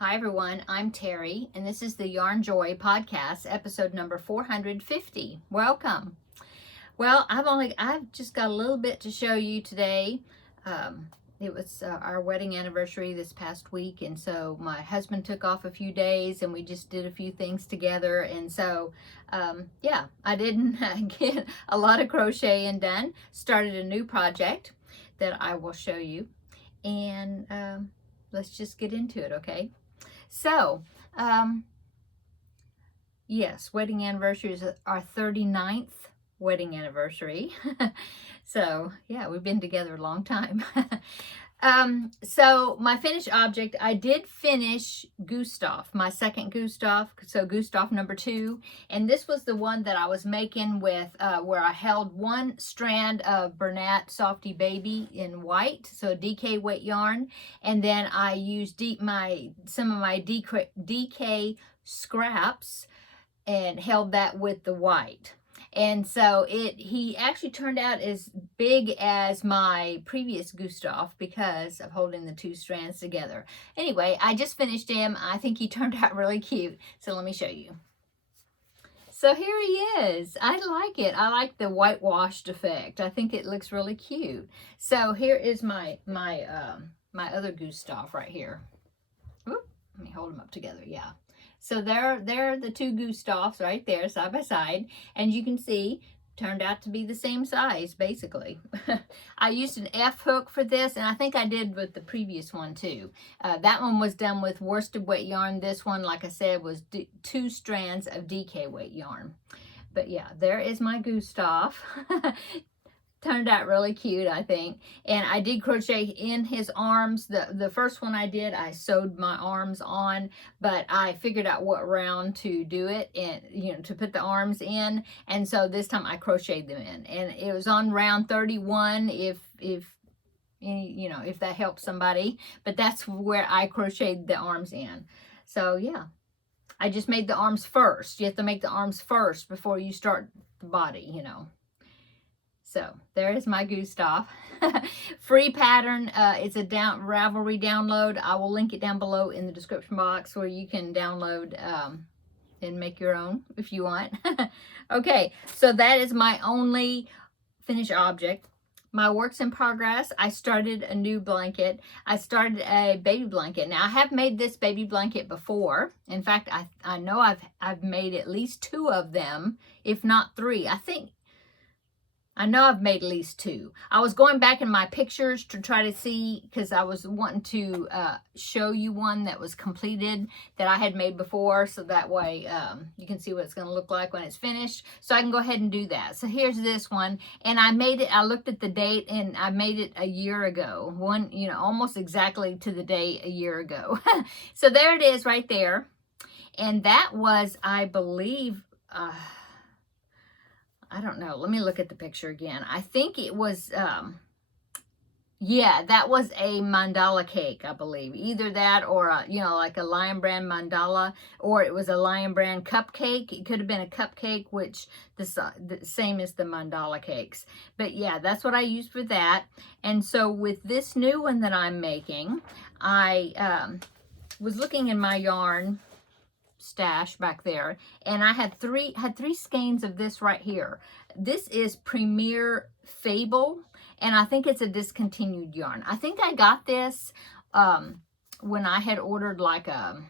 Hi everyone, I'm Terry, and this is the Yarn Joy podcast, episode number 450. Welcome. Well, I've just got a little bit to show you today. It was our wedding anniversary this past week, and so my husband took off a few days, and we just did a few things together. And so, yeah, I didn't get a lot of crocheting done. Started a new project that I will show you, and let's just get into it, okay? So, yes, wedding anniversary is our 39th wedding anniversary. So, yeah, we've been together a long time. So my finished object, I did finish Gustaf, my second Gustaf, so Gustaf number 2, and this was the one that I was making with, where I held one strand of Bernat Softy Baby in white, so DK weight yarn, and then I used some of my DK scraps and held that with the white. And so he actually turned out as big as my previous Gustaf because of holding the two strands together. Anyway, I just finished him. I think he turned out really cute. So let me show you. So here he is. I like it. I like the whitewashed effect. I think it looks really cute. So here is my other Gustaf right here. Oop, let me hold them up together. Yeah. So there are the two Gustafs right there, side by side. And you can see, turned out to be the same size, basically. I used an F hook for this, and I think I did with the previous one, too. That one was done with worsted weight yarn. This one, like I said, was 2 strands of DK weight yarn. But yeah, there is my Gustaf. Turned out really cute, I think. And I did crochet in his arms. The first one I did, I sewed my arms on, but I figured out what round to do it and, to put the arms in. And so this time I crocheted them in. And it was on round 31 if that helps somebody. But that's where I crocheted the arms in. So yeah, I just made the arms first. You have to make the arms first before you start the body, So there is my Gustaf. Free pattern. It's a Ravelry download. I will link it down below in the description box where you can download and make your own if you want. Okay, so that is my only finished object. My works in progress, I started a new blanket. I started a baby blanket. Now, I have made this baby blanket before. In fact, I know I've made at least 2 of them, if not 3. I know I've made at least 2. I was going back in my pictures to try to see, because I was wanting to show you one that was completed that I had made before, so that way you can see what it's going to look like when it's finished. So I can go ahead and do that. So here's this one, and I made it, I looked at the date, and I made it a year ago. Almost exactly to the day a year ago. So there it is right there. And that was, I believe, I don't know. Let me look at the picture again. I think it was, yeah, that was a mandala cake, I believe. Either that or, like a Lion Brand mandala, or it was a Lion Brand cupcake. It could have been a cupcake, which the same as the mandala cakes. But yeah, that's what I used for that. And so with this new one that I'm making, I was looking in my yarn stash back there, and I had three skeins of this right here. This is Premier Fable, and I think it's a discontinued yarn. I think I got this when I had ordered like a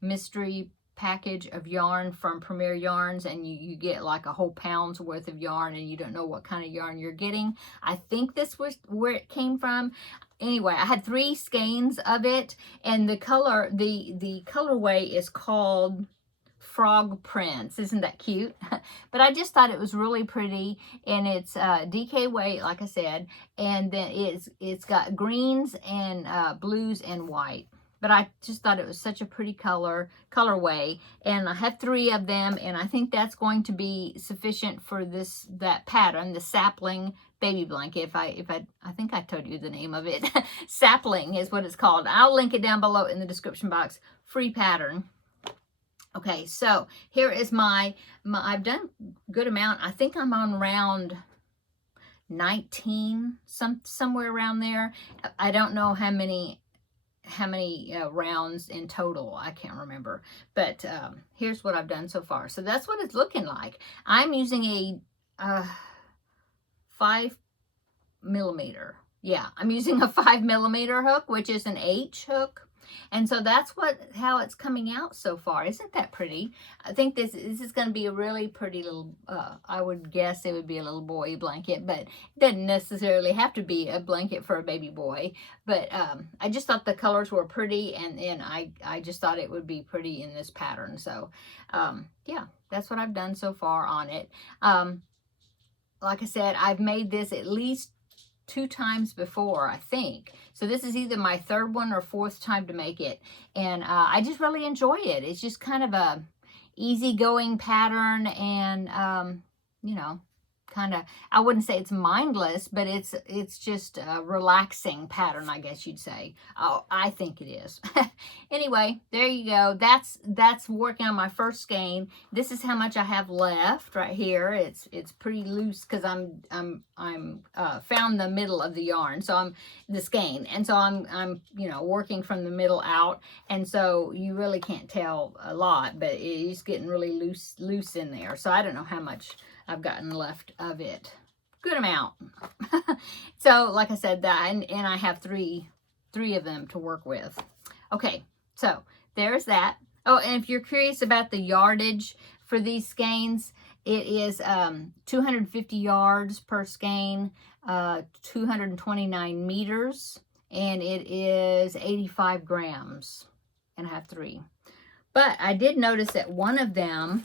mystery package of yarn from Premier Yarns, and you get like a whole pound's worth of yarn, and you don't know what kind of yarn you're getting. I think this was where it came from. Anyway, I had 3 skeins of it, and the colorway is called Frog Prince. Isn't that cute? But I just thought it was really pretty, and it's DK weight, like I said, and then it's got greens and blues and white. But I just thought it was such a pretty colorway, and I have 3 of them, and I think that's going to be sufficient for that pattern, the sapling baby blanket. I think I told you the name of it. Sapling is what it's called. I'll link it down below in the description box. Free pattern. Okay, so here is my I've done a good amount. I think I'm on round 19, somewhere around there. I don't know how many how many rounds in total. I can't remember. But here's what I've done so far. So that's what it's looking like. I'm using a 5mm. Yeah, I'm using a 5mm hook, which is an H hook. And so that's how it's coming out so far. Isn't that pretty? I think this is going to be a really pretty little, I would guess it would be a little boy blanket, but it doesn't necessarily have to be a blanket for a baby boy. But I just thought the colors were pretty, and I just thought it would be pretty in this pattern. So yeah, that's what I've done so far on it. Like I said, I've made this at least 2 times before, I think. So this is either my 3rd one or 4th time to make it. And I just really enjoy it. It's just kind of a easygoing pattern, and, you know, kind of, I wouldn't say it's mindless, but it's just a relaxing pattern, I guess you'd say. Oh, I think it is. Anyway, there you go. That's working on my first skein. This is how much I have left right here. It's pretty loose because I'm found the middle of the yarn, so I'm the skein, and so I'm you know, working from the middle out, and so you really can't tell a lot, but it's getting really loose in there. So I don't know how much I've gotten left of it. Good amount. So like I said, that and I have three of them to work with. Okay, so there's that. Oh, and if you're curious about the yardage for these skeins, it is 250 yards per skein, 229 meters, and it is 85 grams, and I have 3. But I did notice that one of them,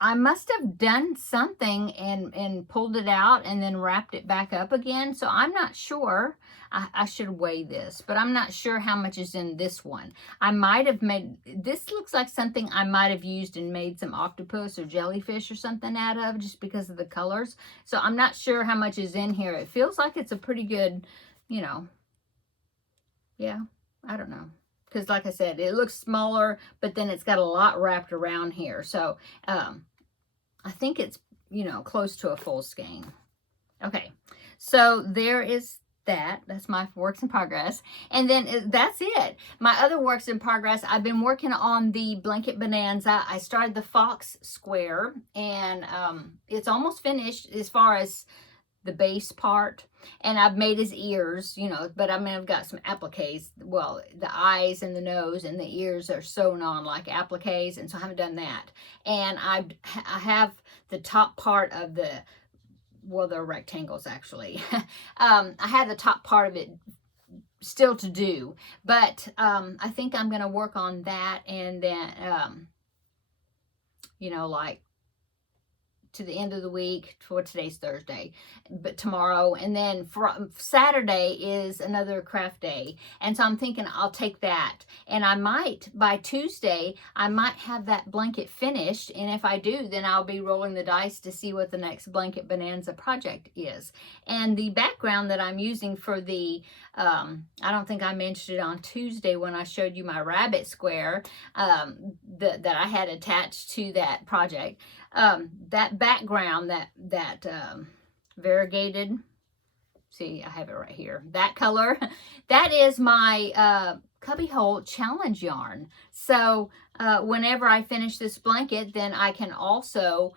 I must have done something and pulled it out and then wrapped it back up again. So I'm not sure. I should weigh this, but I'm not sure how much is in this one. I might have made, this looks like something I might have used and made some octopus or jellyfish or something out of, just because of the colors. So I'm not sure how much is in here. It feels like it's a pretty good, you know, yeah, I don't know. Because like I said, it looks smaller, but then it's got a lot wrapped around here. So I think it's, you know, close to a full skein. Okay, so there is that. That's my works in progress. And then that's it. My other works in progress, I've been working on the Blanket Bonanza. I started the fox square, and it's almost finished as far as the base part, and I've made his ears, you know, but I mean, I've got some appliques. Well, the eyes and the nose and the ears are sewn on like appliques, and so I haven't done that. And I have the top part of the, well, they're rectangles actually. I have the top part of it still to do, but I think I'm going to work on that, and then, you know, like to the end of the week. For today's Thursday, but tomorrow, and then Saturday is another craft day, and so I'm thinking I'll take that, and I might by Tuesday I might have that blanket finished, and if I do, then I'll be rolling the dice to see what the next Blanket Bonanza project is. And the background that I'm using for the I don't think I mentioned it on Tuesday when I showed you my rabbit square that I had attached to that project. That background, that variegated, see, I have it right here, that color, that is my cubbyhole challenge yarn. So whenever I finish this blanket, then I can also,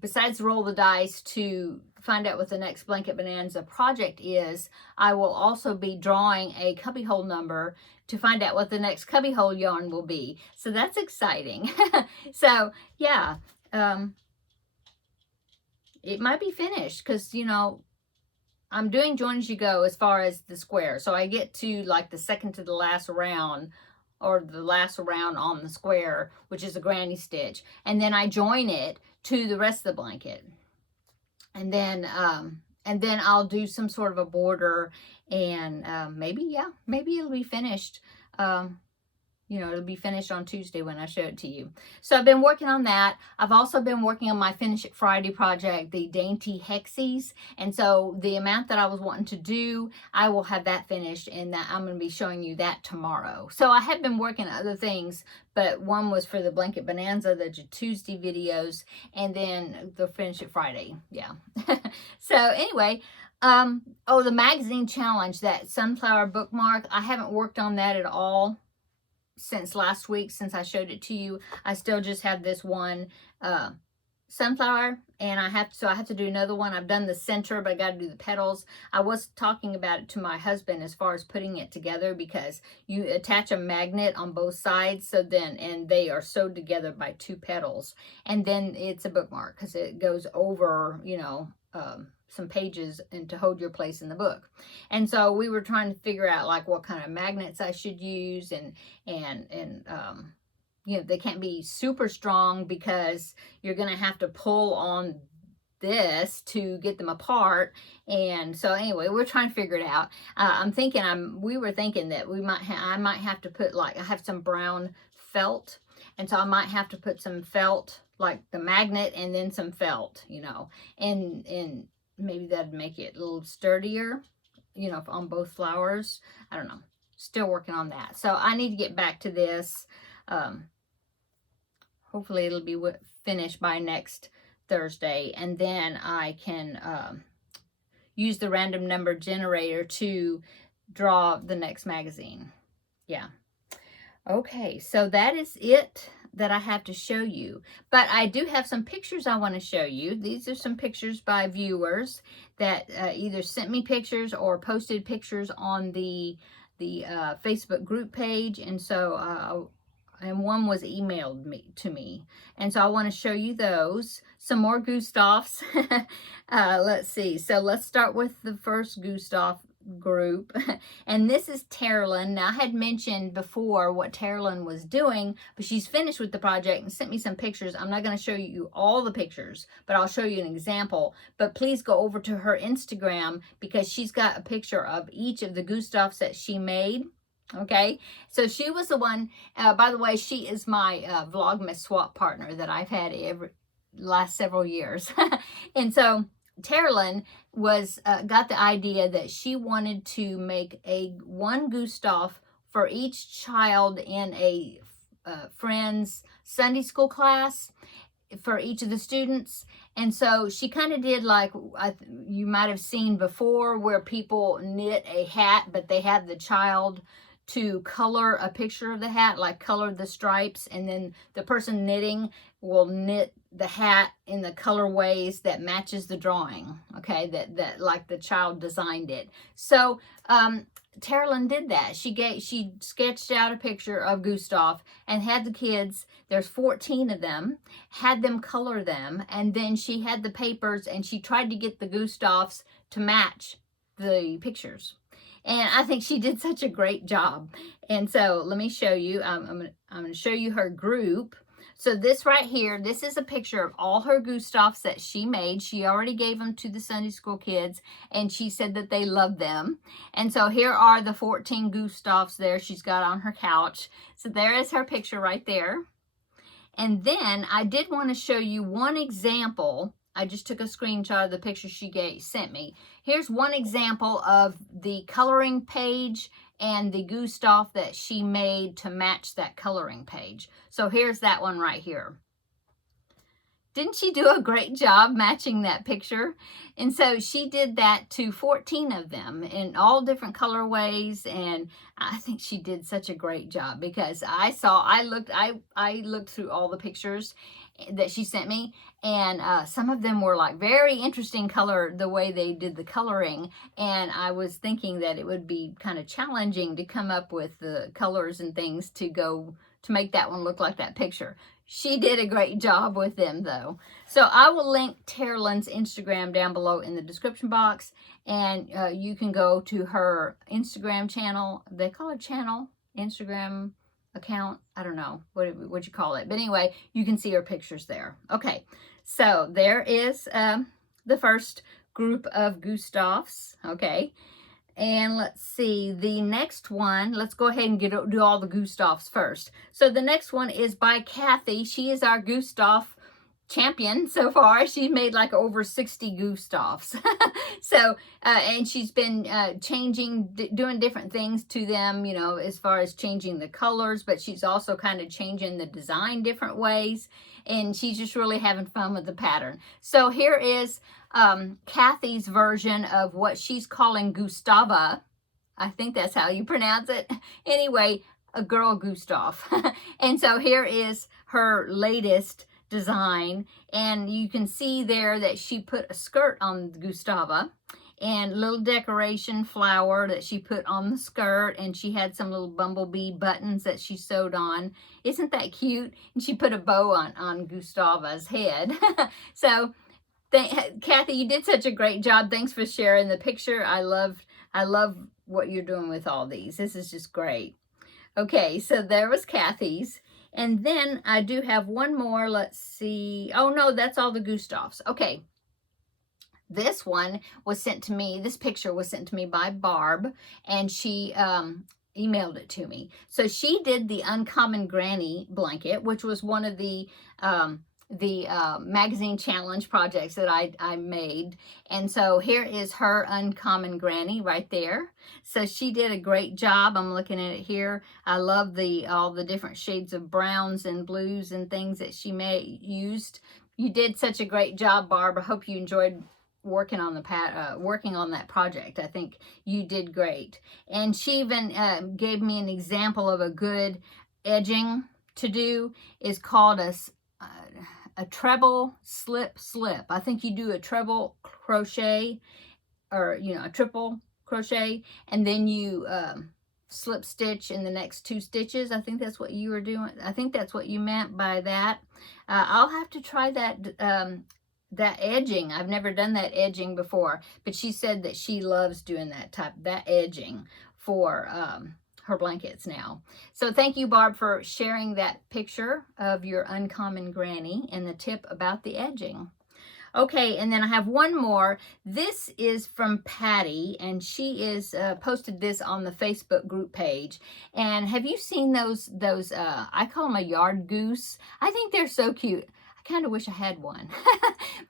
besides roll the dice to find out what the next Blanket Bonanza project is, I will also be drawing a cubbyhole number to find out what the next cubbyhole yarn will be. So that's exciting. So yeah, it might be finished because, you know, I'm doing join as you go as far as the square. So I get to like the second to the last round, or the last round on the square, which is a granny stitch, and then I join it to the rest of the blanket, and then I'll do some sort of a border, and maybe it'll be finished. You know, it'll be finished on Tuesday when I show it to you. So I've been working on that. I've also been working on my Finish It Friday project, the Dainty Hexies. And so the amount that I was wanting to do, I will have that finished, and that I'm going to be showing you that tomorrow. So I have been working on other things, but one was for the Blanket Bonanza, the Tuesday videos, and then the Finish It Friday. Yeah. So anyway, Oh, the magazine challenge, that sunflower bookmark, I haven't worked on that at all since last week, since I showed it to you. I still just have this one sunflower, and I have to do another one. I've done the center, but I got to do the petals. I was talking about it to my husband as far as putting it together, because you attach a magnet on both sides, so then, and they are sewed together by 2 petals, and then it's a bookmark because it goes over, you know, some pages and to hold your place in the book. And so we were trying to figure out like what kind of magnets I should use, and you know, they can't be super strong because you're going to have to pull on this to get them apart. And so anyway, we're trying to figure it out. We were thinking that I might have to put, like, I have some brown felt, and so I might have to put some felt, like the magnet, and then some felt, you know, and maybe that'd make it a little sturdier, you know, on both flowers. I don't know. Still working on that. So I need to get back to this. Hopefully it'll be finished by next Thursday, and then I can use the random number generator to draw the next magazine. Yeah. Okay, so that is it that I have to show you. But I do have some pictures I want to show you. These are some pictures by viewers that either sent me pictures or posted pictures on the Facebook group page. And so and one was emailed to me. And so I want to show you those. Some more Gustafs. Let's see. So let's start with the first Gustaf group. And this is Terri. Now, I had mentioned before what Terri was doing, but she's finished with the project and sent me some pictures. I'm not going to show you all the pictures, but I'll show you an example. But please go over to her Instagram, because she's got a picture of each of the Gustafs that she made. Okay, so she was the one, by the way, she is my Vlogmas swap partner that I've had last several years. And so Terri was got the idea that she wanted to make one Gustaf for each child in a friend's Sunday school class for each of the students. And so she kind of did like you might have seen before, where people knit a hat, but they have the child to color a picture of the hat, like color the stripes, and then the person knitting will knit the hat in the colorways that matches the drawing, okay, that like the child designed it. So Terri did that. She sketched out a picture of Gustaf and had the kids, there's 14 of them, had them color them, and then she had the papers, and she tried to get the Gustafs to match the pictures. And I think she did such a great job. And so let me show you. I'm going to show you her group. So this right here, this is a picture of all her Gustafs that she made. She already gave them to the Sunday school kids, and she said that they loved them. And so here are the 14 Gustafs there she's got on her couch. So there is her picture right there. And then I did want to show you one example. I just took a screenshot of the picture she sent me. Here's one example of the coloring page and the Gustaf that she made to match that coloring page. So here's that one right here. Didn't she do a great job matching that picture? And so she did that to 14 of them in all different colorways, and I think she did such a great job, because I looked through all the pictures that she sent me, and some of them were like very interesting color, the way they did the coloring, and I was thinking that it would be kind of challenging to come up with the colors and things to make that one look like that picture. She did a great job with them, though. So I will link Terri's Instagram down below in the description box, and you can go to her Instagram channel. They call it channel, Instagram account. I don't know what you call it. But anyway, you can see her pictures there. Okay, so there is the first group of Gustafs. Okay. And let's see, the next one, let's go ahead and do all the Gustafs first. So the next one is by Kathy. She is our Gustaf champion so far. She made like over 60 Gustafs. So, and she's been doing different things to them, you know, as far as changing the colors, but she's also kind of changing the design different ways. And she's just really having fun with the pattern. So here is Kathy's version of what she's calling Gustava. I think that's how you pronounce it. Anyway, a girl Gustaf. And so here is her latest design. And you can see there that she put a skirt on Gustava and little decoration flower that she put on the skirt, and she had some little bumblebee buttons that she sewed on. Isn't that cute? And she put a bow on Gustava's head. So Kathy, you did such a great job. Thanks for sharing the picture. I love what you're doing with all these. This is just great. Okay, so there was Kathy's. And then I do have one more. Let's see. Oh, no, that's all the Gustafs. Okay. This one was sent to me. This picture was sent to me by Barb, and she emailed it to me. So she did the Uncommon Granny blanket, which was one of the magazine challenge projects that I made. And so here is her Uncommon Granny right there. So she did a great job. I'm looking at it here. I love all the different shades of browns and blues and things that she used. You did such a great job, Barb. I hope you enjoyed working on that project. I think you did great. And she even gave me an example of a good edging to do. Is called a treble slip. I think you do a treble crochet, or a triple crochet, and then you slip stitch in the next 2 stitches. I think that's what you were doing. I think that's what you meant by that. I'll have to try that edging. I've never done that edging before, but she said that she loves doing that edging for her blankets now. So thank you, Barb, for sharing that picture of your Uncommon Granny and the tip about the edging. Okay, and then I have one more. This is from Patty, and she is posted this on the Facebook group page. And have you seen those I call them a yard goose? I think they're so cute. I kind of wish I had one.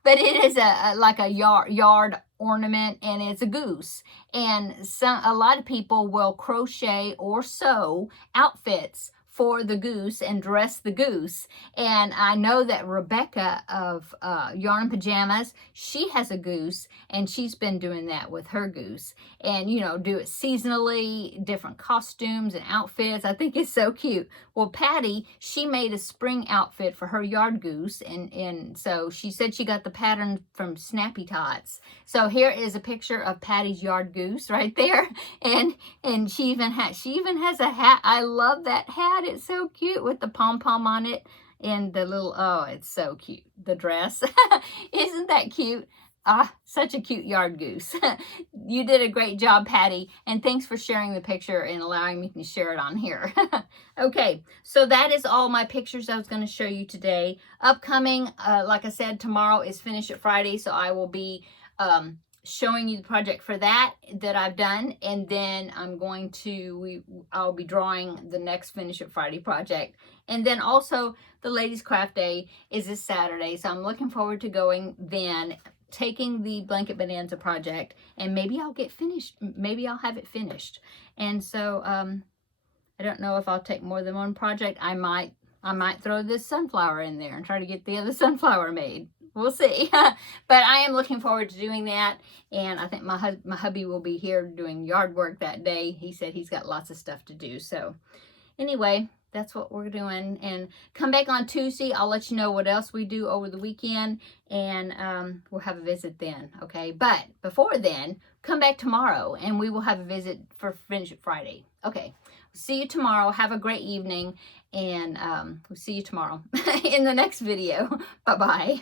But it is like a yard ornament, and it's a goose. And a lot of people will crochet or sew outfits for the goose and dress the goose. And I know that Rebecca of Yarn and Pajamas, she has a goose, and she's been doing that with her goose. And, do it seasonally, different costumes and outfits. I think it's so cute. Well, Patty, she made a spring outfit for her yard goose, and so she said she got the pattern from Snappy Tots. So here is a picture of Patty's yard goose right there, and she even has a hat. I love that hat. It's so cute with the pom-pom on it and the little, oh, it's so cute. The dress. Isn't that cute? Such a cute yard goose. You did a great job, Patty, and thanks for sharing the picture and allowing me to share it on here. Okay, so that is all my pictures I was going to show you today. Upcoming, like I said, tomorrow is Finish It Friday, so I will be showing you the project for that I've done, and then I'll be drawing the next Finish It Friday project. And then also the Ladies Craft Day is this Saturday, so I'm looking forward to going then, taking the Blanket Bonanza project, and maybe I'll get finished. Maybe I'll have it finished. And so I don't know if I'll take more than one project. I might throw this sunflower in there and try to get the other sunflower made. We'll see. But I am looking forward to doing that, and I think my hubby will be here doing yard work that day. He said he's got lots of stuff to do. So anyway, that's what we're doing. And come back on Tuesday. I'll let you know what else we do over the weekend, and we'll have a visit then, okay? But before then, come back tomorrow, and we will have a visit for Finish It Friday. Okay, see you tomorrow. Have a great evening, and we'll see you tomorrow in the next video. Bye-bye.